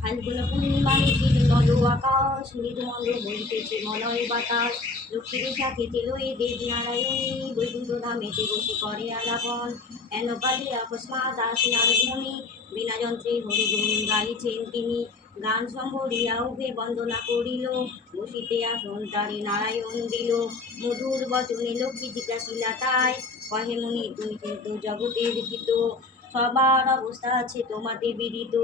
ফাল্গুন পূর্ণিমা নিশীর নদ আকাশ, নির্মল বইতেছে মলয় বাতাস। লক্ষ্মীর সাথে লয়ে দেব নারায়ণী, বৈকুণ্ঠ ধামেতে বসে করে আলাপন। এনকালে অকস্মাৎ আসি নারদমণি, বিনা যন্ত্রে হরিগুণ গাইছেন তিনি। গান সম্বরিয়া উভে বন্দনা করিল, বসিতে আসন তারে নারায়ণ দিল। মধুর বচনে লক্ষ্মী জিজ্ঞাসিলা তাই, কহে মুনি তুমি কিন্তু জগতের হিত। সবার অবস্থা আছে তোমাতে বিদিত,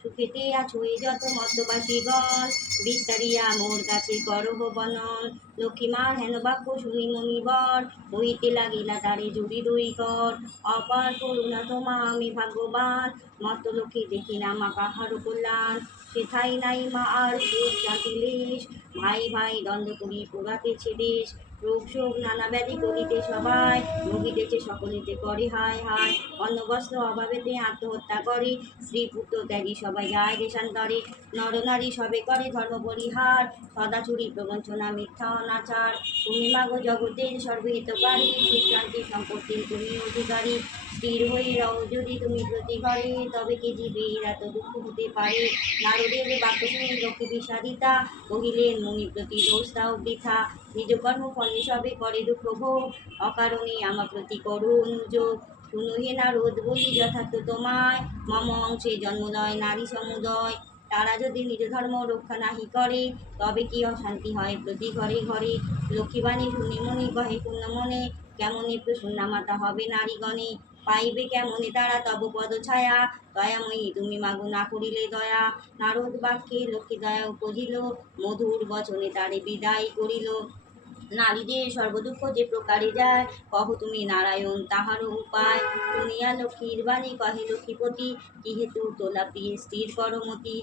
সুখেতে আছো এ যত মর্তবাসীগণ। বিস্তারিয়া মোর কাছে করহ বনন, লক্ষ্মীমার হেন বাক্য শুনি মণিবর। হইতে লাগিলা তারে জুড়ি দুই কর, অপার করুণা তোমা আমি ভাগ্যবান। মত্ত লক্ষ্মী দেখি না মা কাহার কল্যাণ, সেথাই নাই মা আর সুখ শান্তি লেশ। ভাই ভাই দ্বন্দ্ব করি পোড়াতেছে দেশ, রোগ শোক নানা ব্যাধি করিতে সবাই। ভুগিতেছে সকলেতে করে হায় হায়, অন্ন বস্ত্র অভাবেতে আত্মহত্যা করে। স্ত্রী পুত্র ত্যাগী সবাই যায় দেশান্তরে, নরনারী সবে করে ধর্ম পরিহার। সদাচুরি প্রবঞ্চনা মিথ্যা অনাচার, তুমি মাগো জগতের সর্বহিতকারী। সুখ শান্তি সম্পত্তির তুমি অধিকারী, স্থির হয়ে রও যদি তুমি প্রতি ঘরে, তবে কি জীবের এত দুঃখ হতে পারে। নারদের বাক্য শুনে লক্ষ্মী বিষাদিতা, কহিলেন মুনি প্রতি দোষ দাও বৃথা। নিজ কর্ম ফলে সবে করে দুঃখ ভোগ, অকারণে আমার প্রতি করো অনুযোগ। শুনো হে নারদ বলি যথার্থ তোমায়, মম অংশে জন্মদয় নারী সমুদয়। তারা যদি নিজ ধর্ম রক্ষা নাহি করে, তবে কি অশান্তি হয় প্রতি ঘরে ঘরে। লক্ষ্মীবাণী শুনি মনি কহে পূর্ণ মনে, কেমনে প্রসন্না মাতা হবে নারীগণে। পাইবে কেমনে তারা তব পদ ছায়া, দয়াময়ী তুমি মাগো না করিলে দয়া। নারদ বাক্যে লক্ষ্মী দয়া উপজিল, মধুর বচনে তারে বিদায় করিল। নারীদের সর্বদুঃখ যে প্রকারে যায়, কহ তুমি নারায়ণ তাহারও উপায়। শুনিয়া লক্ষ্মীর বাণী কহে লক্ষ্মীপতি, কি হেতু তোলা প্রিয় স্থির করমতি।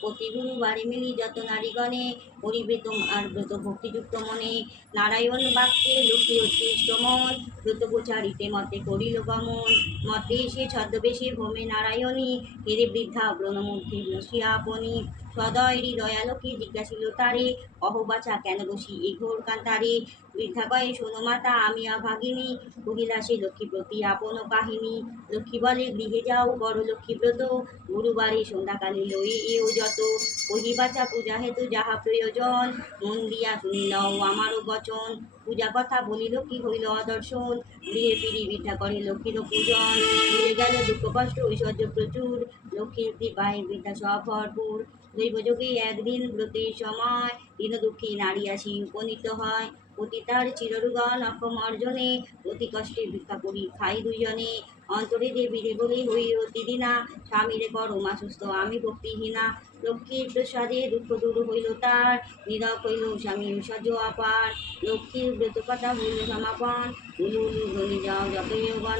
প্রতি গুরুবারে মিলি যত নারীগণে, করিবে তোমার ব্রত ভক্তিযুক্ত মনে। নারায়ণ বাক্যে লক্ষ্মী উৎকৃষ্ট মন, ব্রত প্রচারিতে মতে করিল গমন। মতে সে ছদ্মবেশে ভ্রমে নারায়ণী, হেরে বৃদ্ধা ব্রণমূর্তি বসিয়া আপনি। সদয় হৃদয়া লক্ষ্মী জিজ্ঞাসিল তারে, কহ বাছা কেন বসি এ ঘোর কান্তারে। বৃদ্ধা কয়ে শোনো মাতা আমি অভাগিনী, কহিলা সে লক্ষ্মী প্রতি আপন কাহিনী। লক্ষ্মী বলে গৃহে যাও করো লক্ষ্মী ব্রত, গুরুবারে সন্ধ্যাকালে লয়ে এও যত। কহি বাছা পূজা হেতু যাহা প্রয়োজন, মন দিয়া শুনি লও আমারও বচন। পূজা কথা বলিল কি হইল অদর্শন, গৃহে ফিরি বৃদ্ধা করে লক্ষ্মীর পূজন। ভুলে গেল দুঃখ কষ্ট ঐশ্বর্য প্রচুর, লক্ষ্মীর কৃপায় বৃদ্ধা সব ভরপুর। দৈবযোগে একদিন ব্রতের সময়, দীনদুঃখী নারী আসি উপনীত হয়। অতি তার চিররুগণ অক্ষম অর্জনে, অতি কষ্টে ভিক্ষা করি খাই দুইজনে। অন্তরে দেবীরে বলে হই অতি দিনা, স্বামীরে পরমা সুস্থ আমি ভক্তিহীনা। লক্ষ্মীর প্রসাদে দুঃখ দূর হইল তার, নীরব হইল স্বামী ঐশ্বর্য অপার। লক্ষ্মীর ব্রত কথা হইল সমাপন, উলু উলু ধ্বনি যাও যত যৌবন।